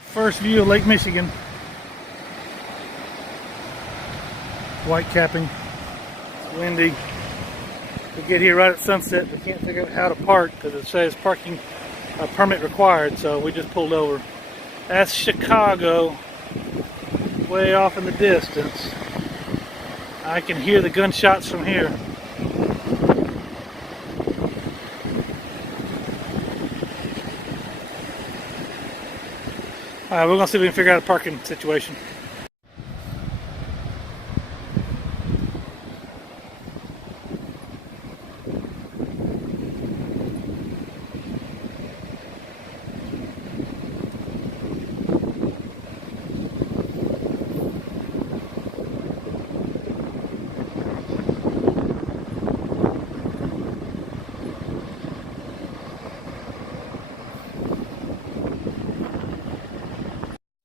First view of Lake Michigan. White capping. It's windy. We get here right at sunset. We can't figure out how to park because it says parking permit required, so we just pulled over. That's Chicago, way off in the distance. I can hear the gunshots from here. Alright, we're going to see if we can figure out a parking situation.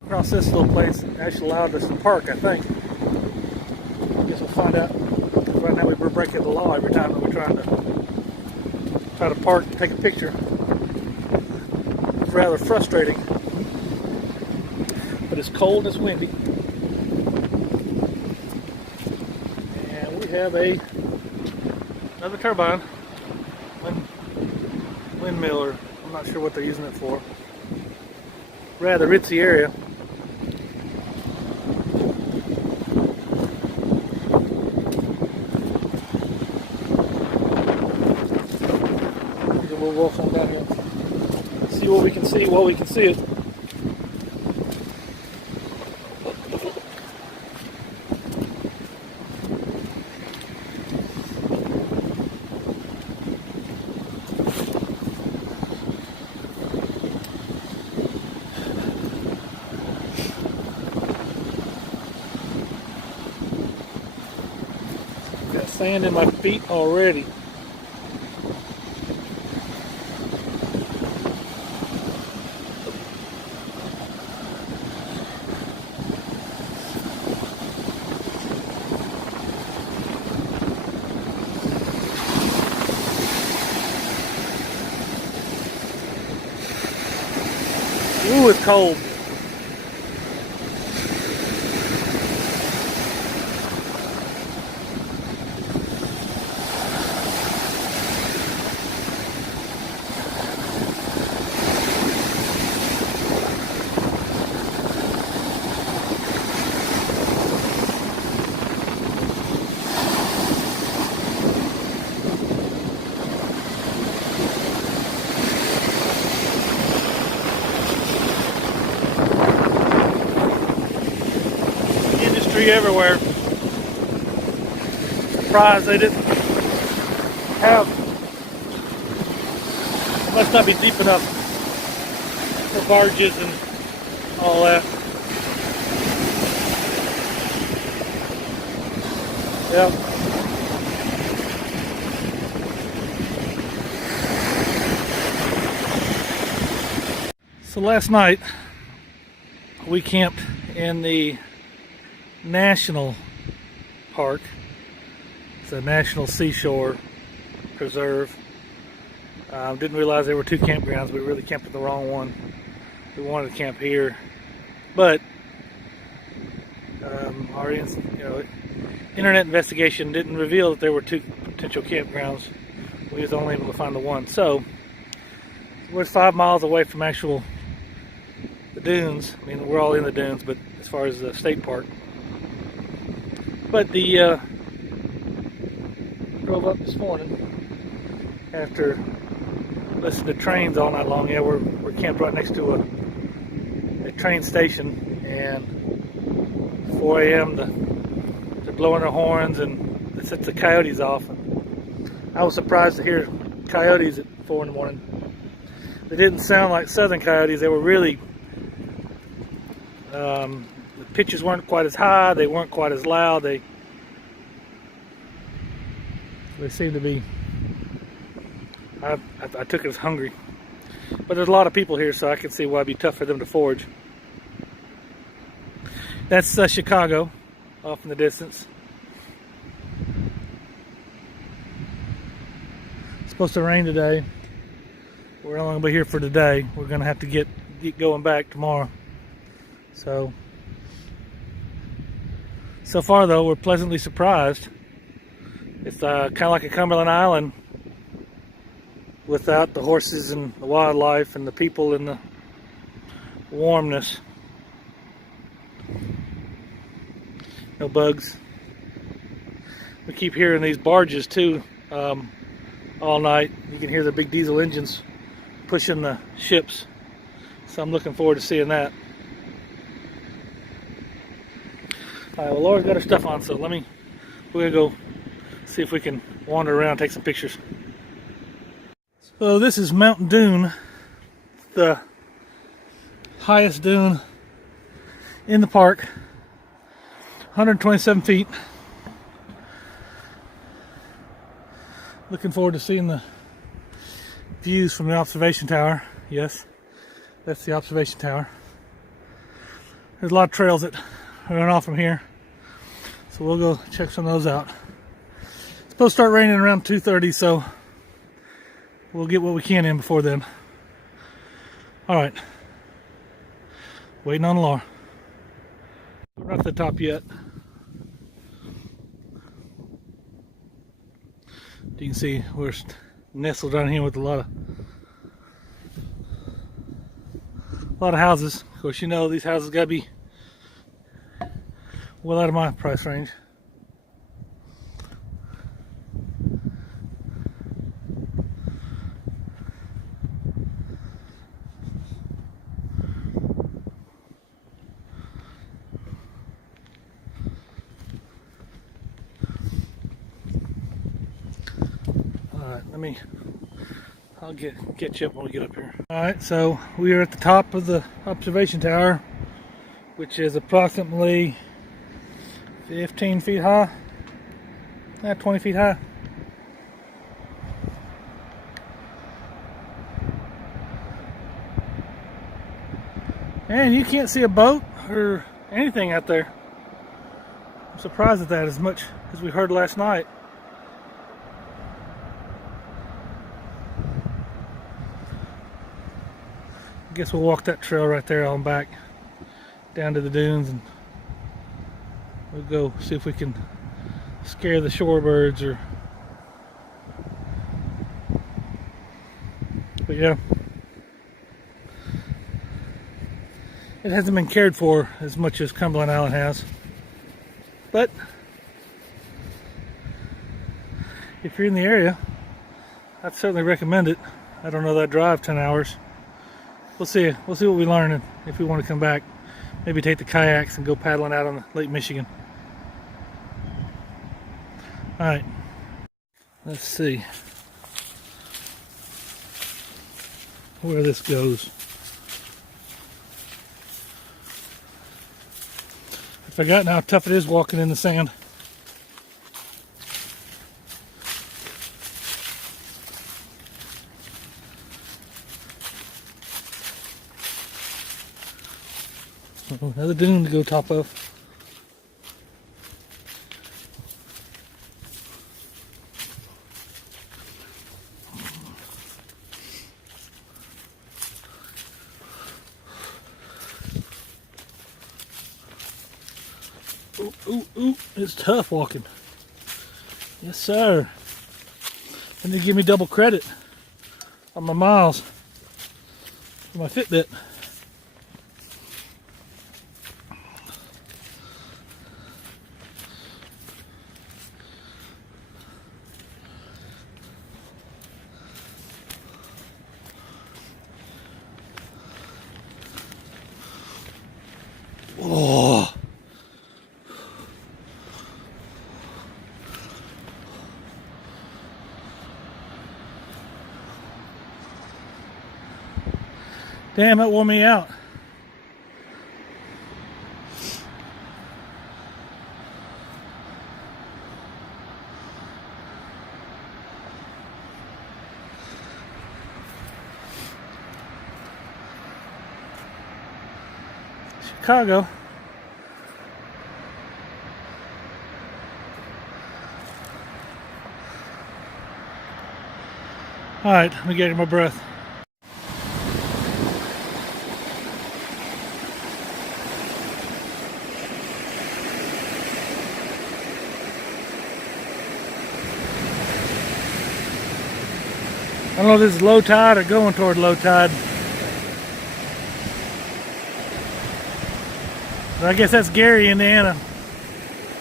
Across this little place actually allowed us to park, I think. I guess we'll find out. Right now we're breaking the law every time that we're trying to park and take a picture. It's rather frustrating. But it's cold and it's windy. And we have another turbine. Windmill, or I'm not sure what they're using it for. Rather ritzy area. We'll walk on down here, see what we can see while we can see it. Got sand in my feet already. Ooh, it's cold. Everywhere. Surprised they didn't have. It must not be deep enough for barges and all that. Yep. So last night we camped in the National Park. It's a National Seashore Preserve. Didn't realize there were two campgrounds. We really camped at the wrong one. We wanted to camp here, but our internet investigation didn't reveal that there were two potential campgrounds. We was only able to find the one. So we're 5 miles away from the dunes. I mean, we're all in the dunes, but as far as the state park. But drove up this morning after listening to trains all night long. Yeah, we're camped right next to a train station, and 4 a.m. they're blowing their horns and it sets the coyotes off. And I was surprised to hear coyotes at 4 in the morning. They didn't sound like southern coyotes. They were really the pitches weren't quite as high, they weren't quite as loud, they seemed to be, I took it as hungry. But there's a lot of people here, so I can see why it'd be tough for them to forage. That's Chicago, off in the distance. It's supposed to rain today. We're only going to be here for today. We're going to have to get going back tomorrow. So far though, we're pleasantly surprised. It's kind of like a Cumberland Island without the horses and the wildlife and the people and the warmness. No bugs. We keep hearing these barges too all night. You can hear the big diesel engines pushing the ships. So I'm looking forward to seeing that. Alright, well, Laura's got her stuff on, so we're gonna go see if we can wander around, take some pictures. So this is Mountain Dune, the highest dune in the park, 127 feet. Looking forward to seeing the views from the observation tower. Yes, that's the observation tower. There's a lot of trails that run off from here, so we'll go check some of those out. It's supposed to start raining around 2:30, so we'll get what we can in before then. Alright, waiting on Laura. We're not at the top yet. You can see we're nestled down here with a lot of houses. Of course, you know these houses gotta be well out of my price range. Alright, I'll get you up when we get up here. Alright, so we are at the top of the observation tower, which is approximately 15 feet high, 20 feet high. And you can't see a boat or anything out there. I'm surprised at that, as much as we heard last night. I guess we'll walk that trail right there on back down to the dunes, and we'll go see if we can scare the shorebirds or. But yeah, it hasn't been cared for as much as Cumberland Island has. But if you're in the area, I'd certainly recommend it. I don't know that I'd drive 10 hours. We'll see what we learn, and if we want to come back, maybe take the kayaks and go paddling out on the Lake Michigan. Alright, let's see where this goes. I've forgotten how tough it is walking in the sand. Another dune to go top of. Ooh, it's tough walking. Yes, sir. And they give me double credit on my miles for my Fitbit. Oh. Damn, it wore me out. Chicago. All right, let me get my breath. I don't know if this is low tide or going toward low tide. But I guess that's Gary, Indiana,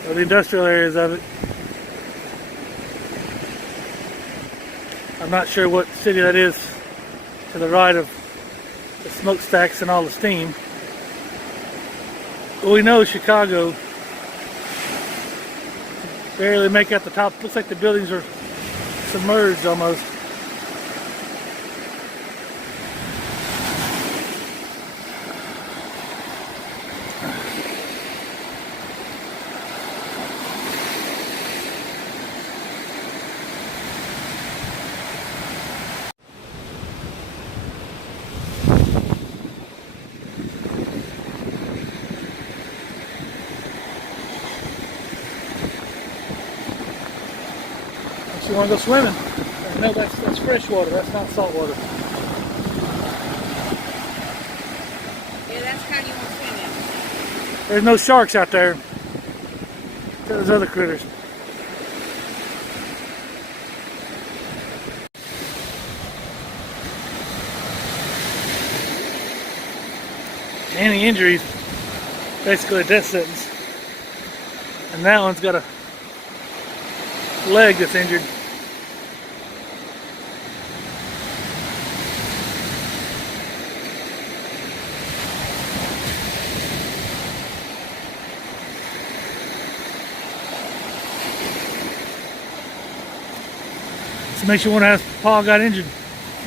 or the industrial areas of it. I'm not sure what city that is to the right of the smokestacks and all the steam. But we know Chicago. Barely make out the top. Looks like the buildings are submerged almost. You want to go swimming? No, that's fresh water. That's not salt water. Yeah, that's kind you want to swim in. There's no sharks out there. There's other critters. Any injuries, basically a death sentence. And that one's got a leg that's injured. So makes you want to ask Paul got injured,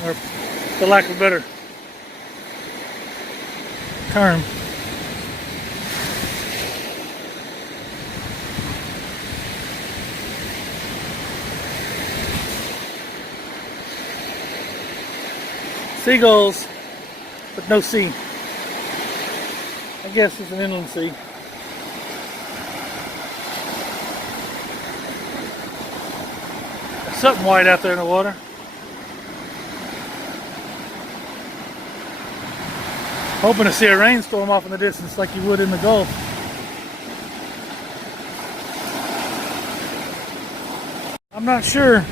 or for lack of a better term. Seagulls, but no sea. I guess it's an inland sea. There's something white out there in the water. Hoping to see a rainstorm off in the distance like you would in the Gulf. I'm not sure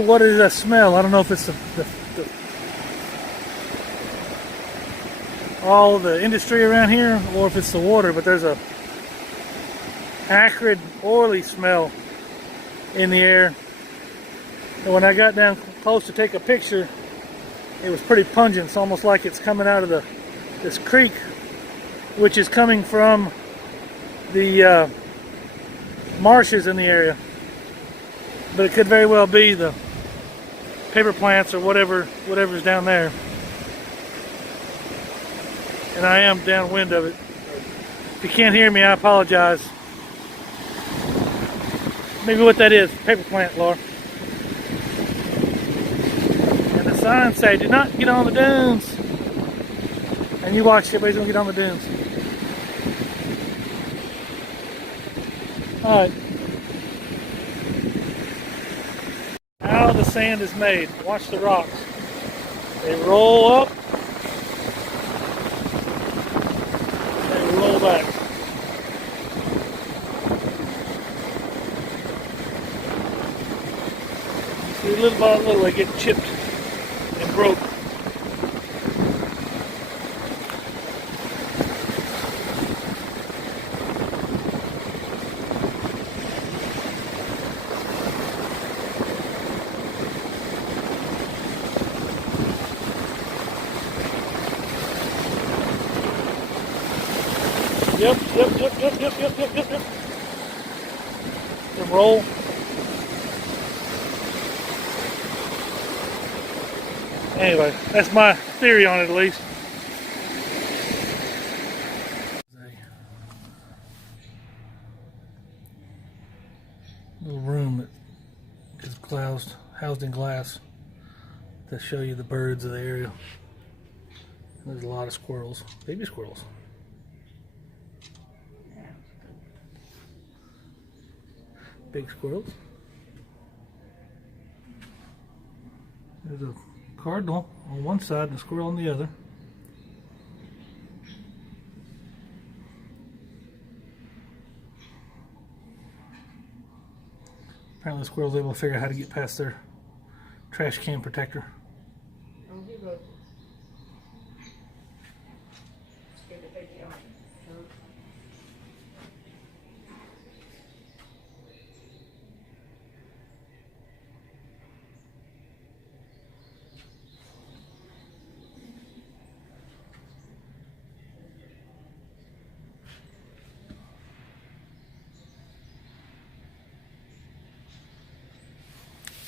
what is that smell. I don't know if it's all the industry around here or if it's the water, but there's a acrid, oily smell in the air. And when I got down close to take a picture, it was pretty pungent. It's almost like it's coming out of this creek, which is coming from the marshes in the area. But it could very well be the paper plants or whatever's down there. And I am downwind of it. If you can't hear me, I apologize. Maybe what that is, paper plant, Laura. And the signs say, do not get on the dunes. And you watch, everybody's gonna get on the dunes. Alright. How the sand is made. Watch the rocks. They roll up. They roll back. See, little by little they get chipped and broke. Yep. And roll. Anyway, that's my theory on it at least. Little room that is housed in glass to show you the birds of the area. There's a lot of squirrels, baby squirrels. Big squirrels. There's a cardinal on one side and a squirrel on the other. Apparently the squirrel's able to figure out how to get past their trash can protector. Oh, he wrote it. Scared to take it off.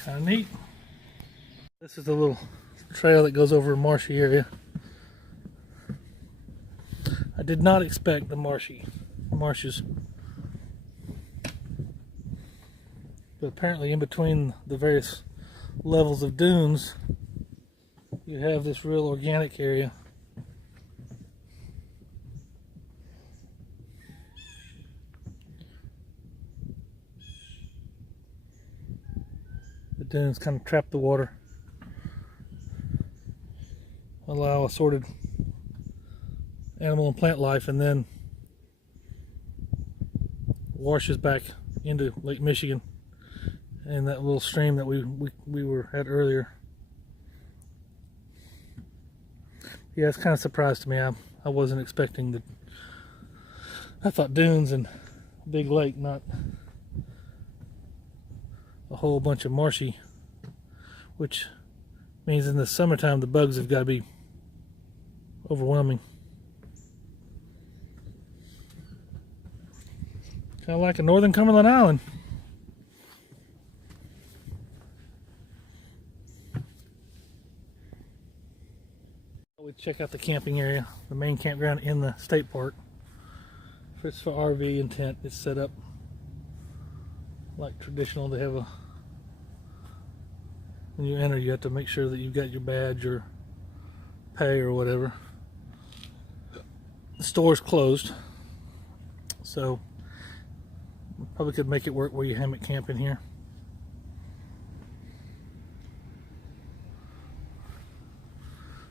Kind of neat. This is the little trail that goes over a marshy area. I did not expect the marshes. But apparently in between the various levels of dunes, you have this real organic area. The dunes kind of trap the water, allow assorted animal and plant life, and then washes back into Lake Michigan and that little stream that we were at earlier. Yeah, it's kind of a surprise to me. I wasn't expecting that. I thought dunes and big lake, not a whole bunch of marshy, which means in the summertime the bugs have got to be overwhelming. Kind of like a northern Cumberland island. We check out the camping area, the main campground in the state park. If it's for RV intent, it's set up like traditional. They have when you enter, you have to make sure that you've got your badge or pay or whatever. The store's closed, so probably could make it work where you hammock camp in here.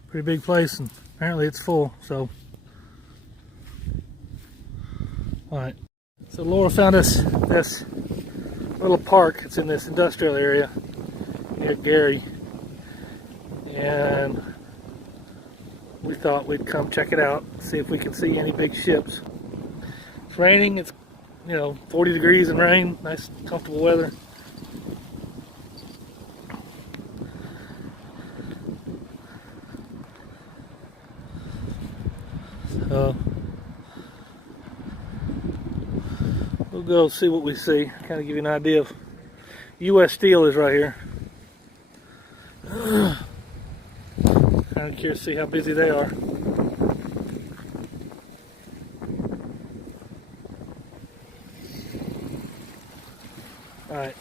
Pretty big place, and apparently it's full, so. Alright, so Laura found us this little park. It's in this industrial area near Gary, and we thought we'd come check it out, see if we can see any big ships. It's raining, it's 40 degrees and rain, nice comfortable weather. So we'll go see what we see, kind of give you an idea of. U.S. Steel is right here. Kind of curious to see how busy they are. Alright.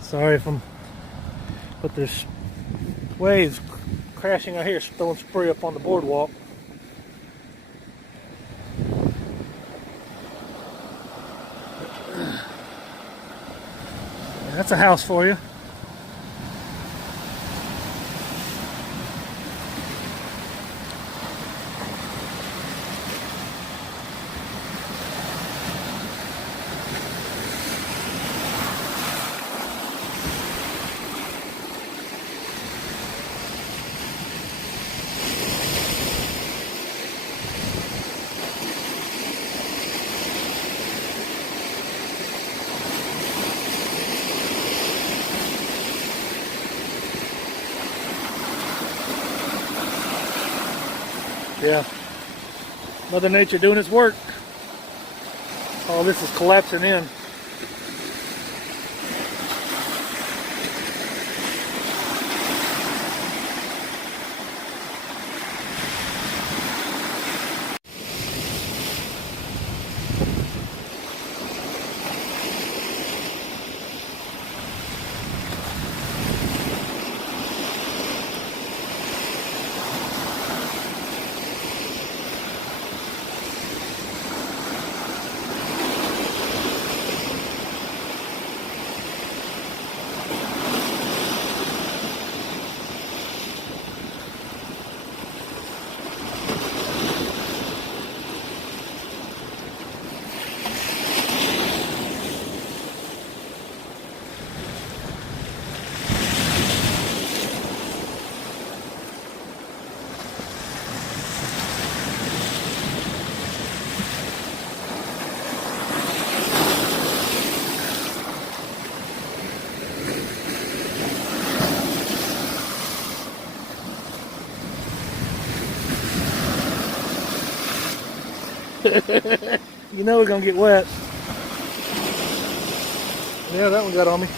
Sorry but there's waves crashing out here, throwing spray up on the boardwalk. That's a house for you. Yeah, Mother Nature doing its work. All this is collapsing in. You know we're gonna get wet. Yeah, that one got on me.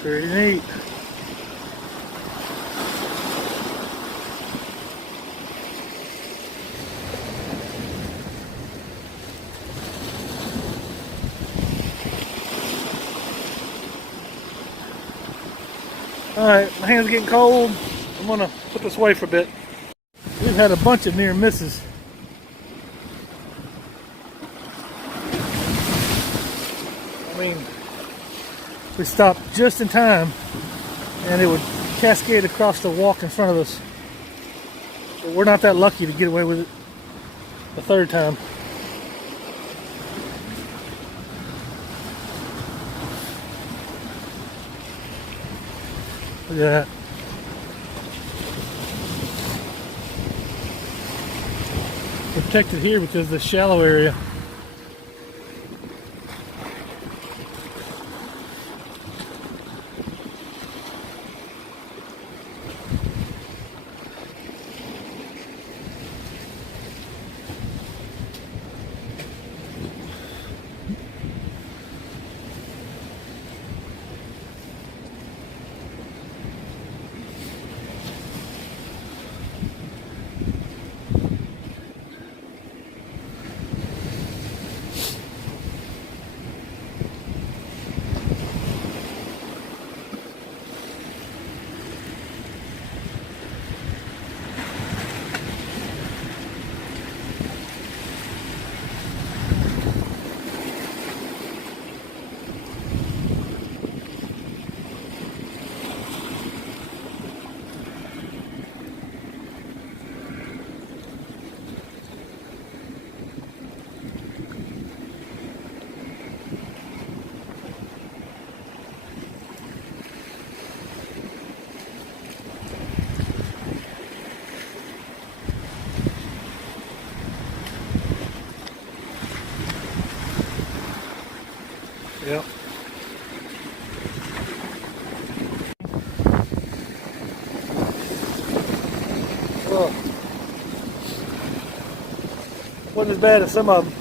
Pretty neat. Alright, my hand's getting cold. I'm gonna put this away for a bit. We've had a bunch of near misses. I mean, we stopped just in time and it would cascade across the walk in front of us. But we're not that lucky to get away with it the third time. Look at that. We're protected here because of the shallow area. Yep. Well, wasn't as bad as some of them.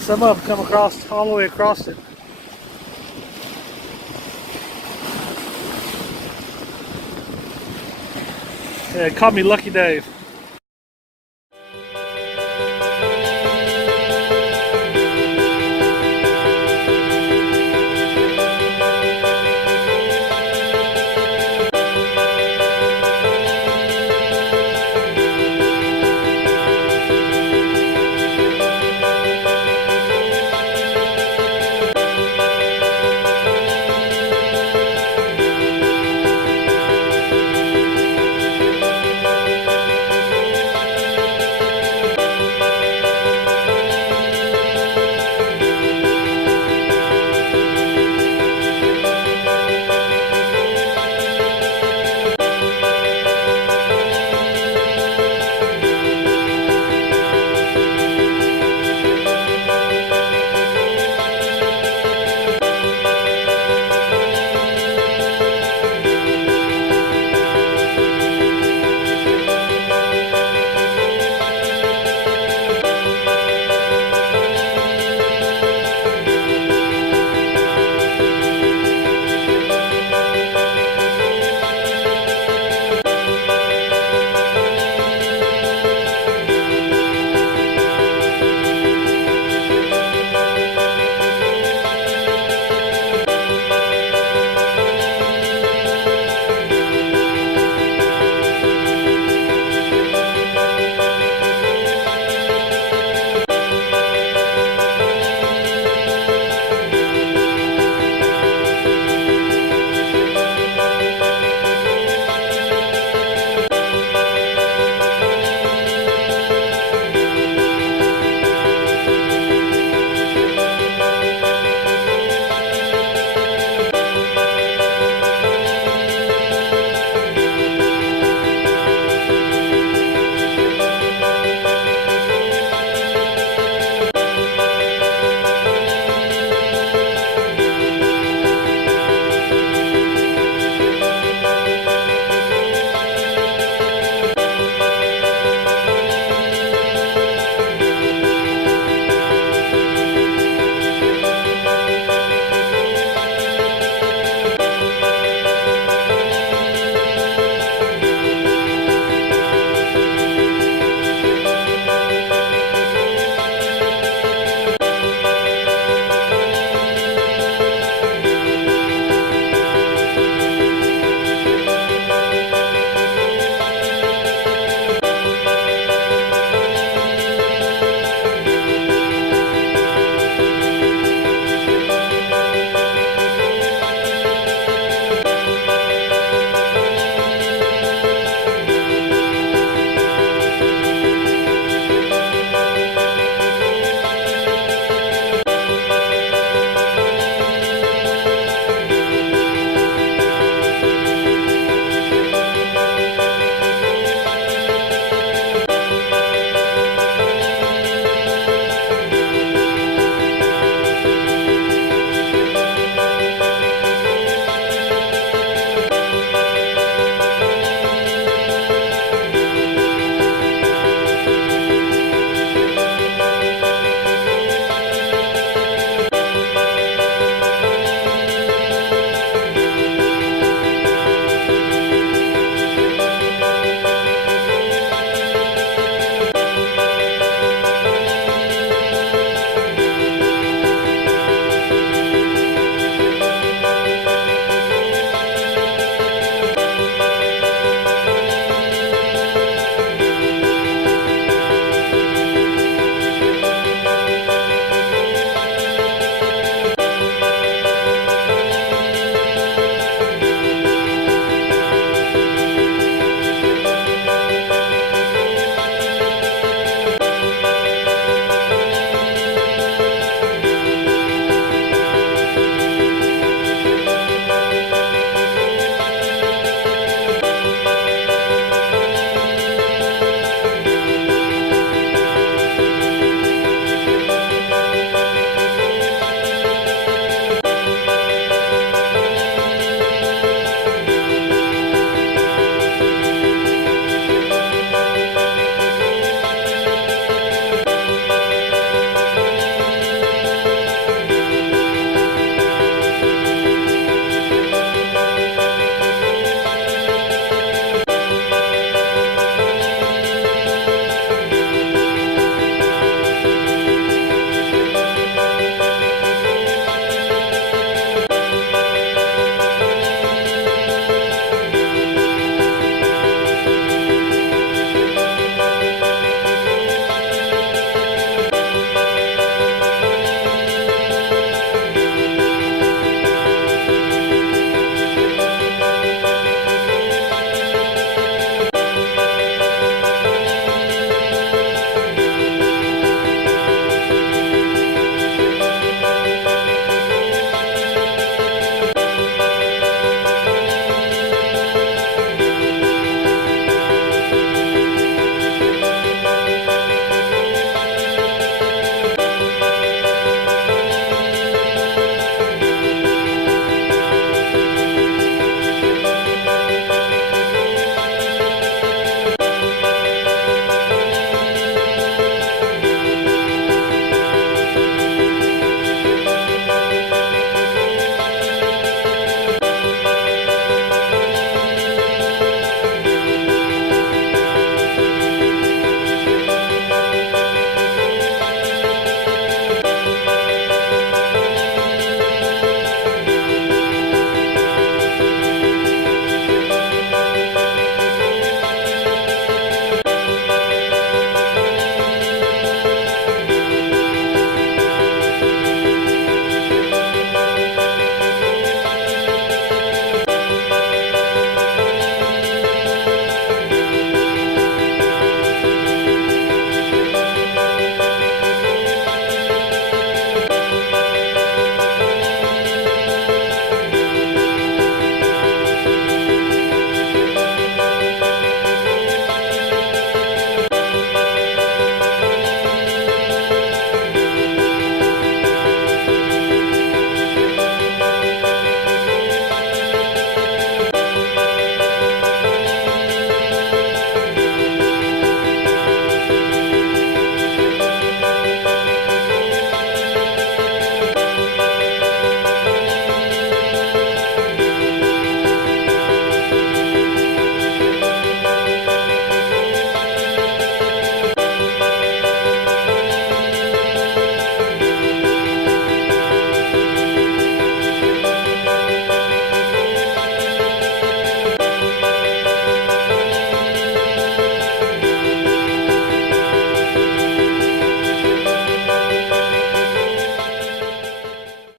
Some of them come across all the way across it. Yeah, it caught me Lucky Dave.